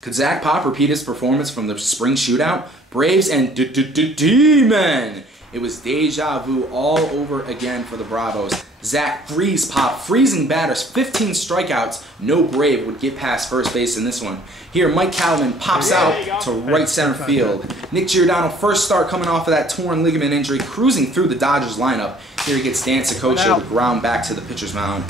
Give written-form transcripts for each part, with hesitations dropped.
Could Zach Pop repeat his performance from the spring shootout? Braves and D-Men! It was deja vu all over again for the Bravos. Zach freeze Pop, freezing batters, 15 strikeouts. No Brave would get past first base in this one. Here, Mike Calvin pops out to right center field. Nick Giordano, first start coming off of that torn ligament injury, cruising through the Dodgers lineup. Here he gets Dan Sakocho, the ground back to the pitcher's mound.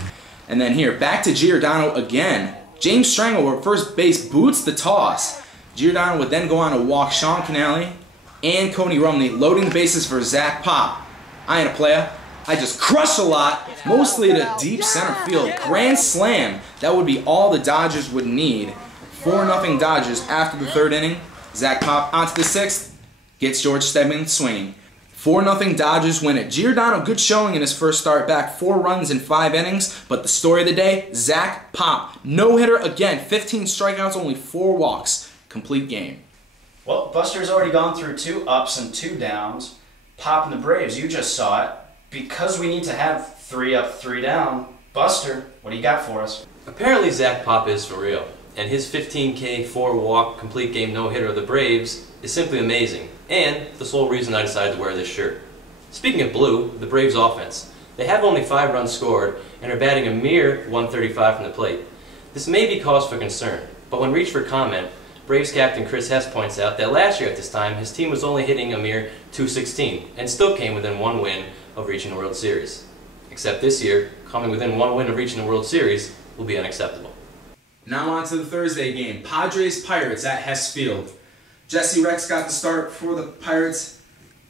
And then here, back to Giordano again. James Strangle at first base boots the toss. Giordano would then go on to walk Sean Canale and Cody Rumney, loading the bases for Zach Pop. I ain't a player. I just crush a lot, mostly to deep center field. Grand slam. That would be all the Dodgers would need. 4-0 Dodgers after the third inning. Zach Pop onto the sixth. Gets George Stedman swinging. 4-0 Dodgers win it. Giordano, good showing in his first start back. 4 runs in 5 innings. But the story of the day, Zach Pop. No-hitter again. 15 strikeouts, only 4 walks. Complete game. Well, Buster's already gone through 2 ups and 2 downs. Pop and the Braves, you just saw it. Because we need to have 3 up, 3 down. Buster, what do you got for us? Apparently Zach Pop is for real. And his 15K, 4-walk, complete game no-hitter of the Braves is simply amazing, and the sole reason I decided to wear this shirt. Speaking of blue, the Braves offense. They have only 5 runs scored and are batting a mere 135 from the plate. This may be cause for concern, but when reached for comment, Braves captain Chris Hess points out that last year at this time his team was only hitting a mere 216 and still came within 1 win of reaching the World Series. Except this year, coming within 1 win of reaching the World Series will be unacceptable. Now on to the Thursday game. Padres-Pirates at Hess Field. Jesse Rex got the start for the Pirates.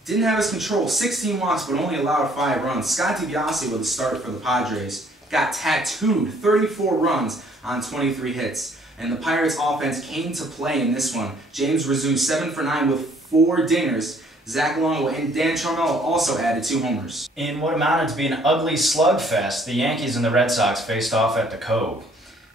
Didn't have his control. 16 walks, but only allowed 5 runs. Scott DiBiase with the start for the Padres. Got tattooed. 34 runs on 23 hits. And the Pirates offense came to play in this one. James Rizzo 7 for 9 with 4 dingers. Zach Longo and Dan Charmello also added 2 homers. In what amounted to be an ugly slugfest, the Yankees and the Red Sox faced off at the Cove.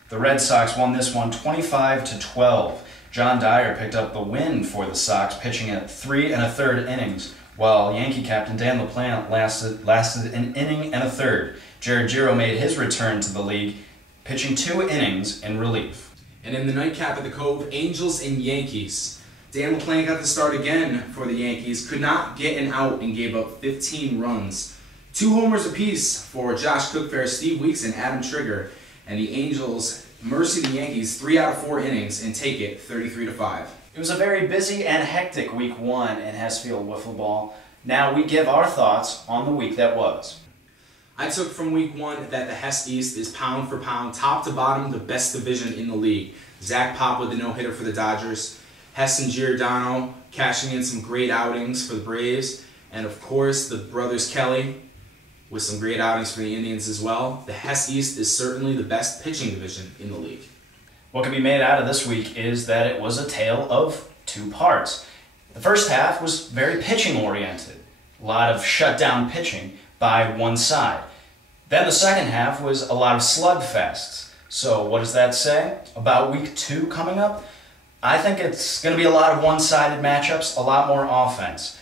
The Red Sox won this one 25-12. John Dyer picked up the win for the Sox, pitching at 3 1/3 innings, while Yankee captain Dan LaPlante lasted an inning and a third. Jared Giro made his return to the league, pitching 2 innings in relief. And in the nightcap at the Cove, Angels and Yankees. Dan LaPlante got the start again for the Yankees, could not get an out and gave up 15 runs. 2 homers apiece for Josh Cookfair, Steve Weeks, and Adam Trigger. And the Angels mercy the Yankees 3 out of 4 innings and take it 33-5. It was a very busy and hectic week 1 in Hessfield Wiffleball. Now we give our thoughts on the week that was. I took from week 1 that the Hess East is pound for pound, top to bottom, the best division in the league. Zach Pop with the no-hitter for the Dodgers. Hess and Giordano cashing in some great outings for the Braves. And of course, the brothers Kelly with some great outings for the Indians as well. The Hess East is certainly the best pitching division in the league. What can be made out of this week is that it was a tale of 2 parts. The first half was very pitching-oriented. A lot of shutdown pitching by one side. Then the second half was a lot of slugfests. So what does that say about week 2 coming up? I think it's going to be a lot of one-sided matchups, a lot more offense.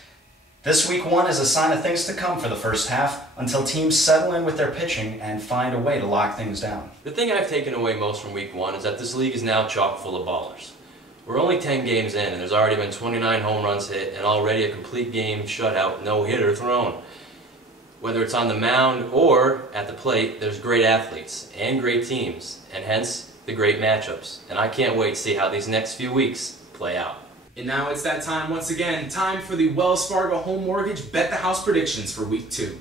This week 1 is a sign of things to come for the first half until teams settle in with their pitching and find a way to lock things down. The thing I've taken away most from week 1 is that this league is now chock full of ballers. We're only 10 games in and there's already been 29 home runs hit and already a complete game shutout, no-hitter thrown. Whether it's on the mound or at the plate, there's great athletes and great teams, and hence the great matchups. And I can't wait to see how these next few weeks play out. And now it's that time once again, time for the Wells Fargo Home Mortgage Bet the House predictions for week 2.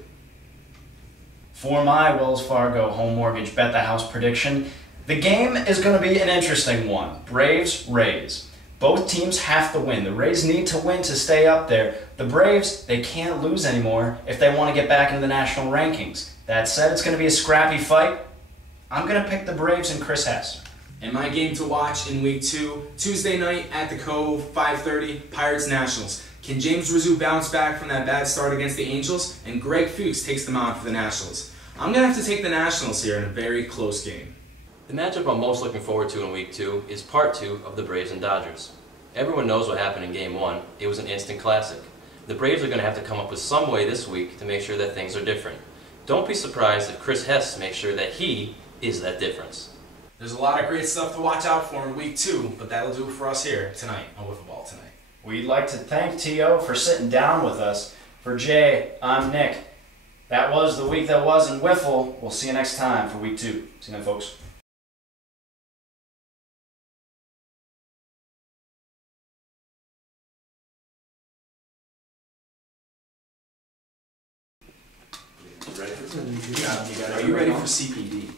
For my Wells Fargo Home Mortgage Bet the House prediction, the game is going to be an interesting one. Braves-Rays. Both teams have to win. The Rays need to win to stay up there. The Braves, they can't lose anymore if they want to get back into the national rankings. That said, it's going to be a scrappy fight. I'm going to pick the Braves and Chris Hess. And my game to watch in week 2, Tuesday night at the Cove, 5:30, Pirates-Nationals. Can James Rizzo bounce back from that bad start against the Angels? And Greg Fuchs takes them out for the Nationals. I'm going to have to take the Nationals here in a very close game. The matchup I'm most looking forward to in week 2 is part 2 of the Braves and Dodgers. Everyone knows what happened in game 1. It was an instant classic. The Braves are going to have to come up with some way this week to make sure that things are different. Don't be surprised if Chris Hess makes sure that he is that difference. There's a lot of great stuff to watch out for in week 2, but that'll do it for us here tonight on Wiffleball tonight. We'd like to thank T.O. for sitting down with us. For Jay, I'm Nick. That was the week that was in Wiffle. We'll see you next time for week 2. See you then, folks. Are you ready for CPD?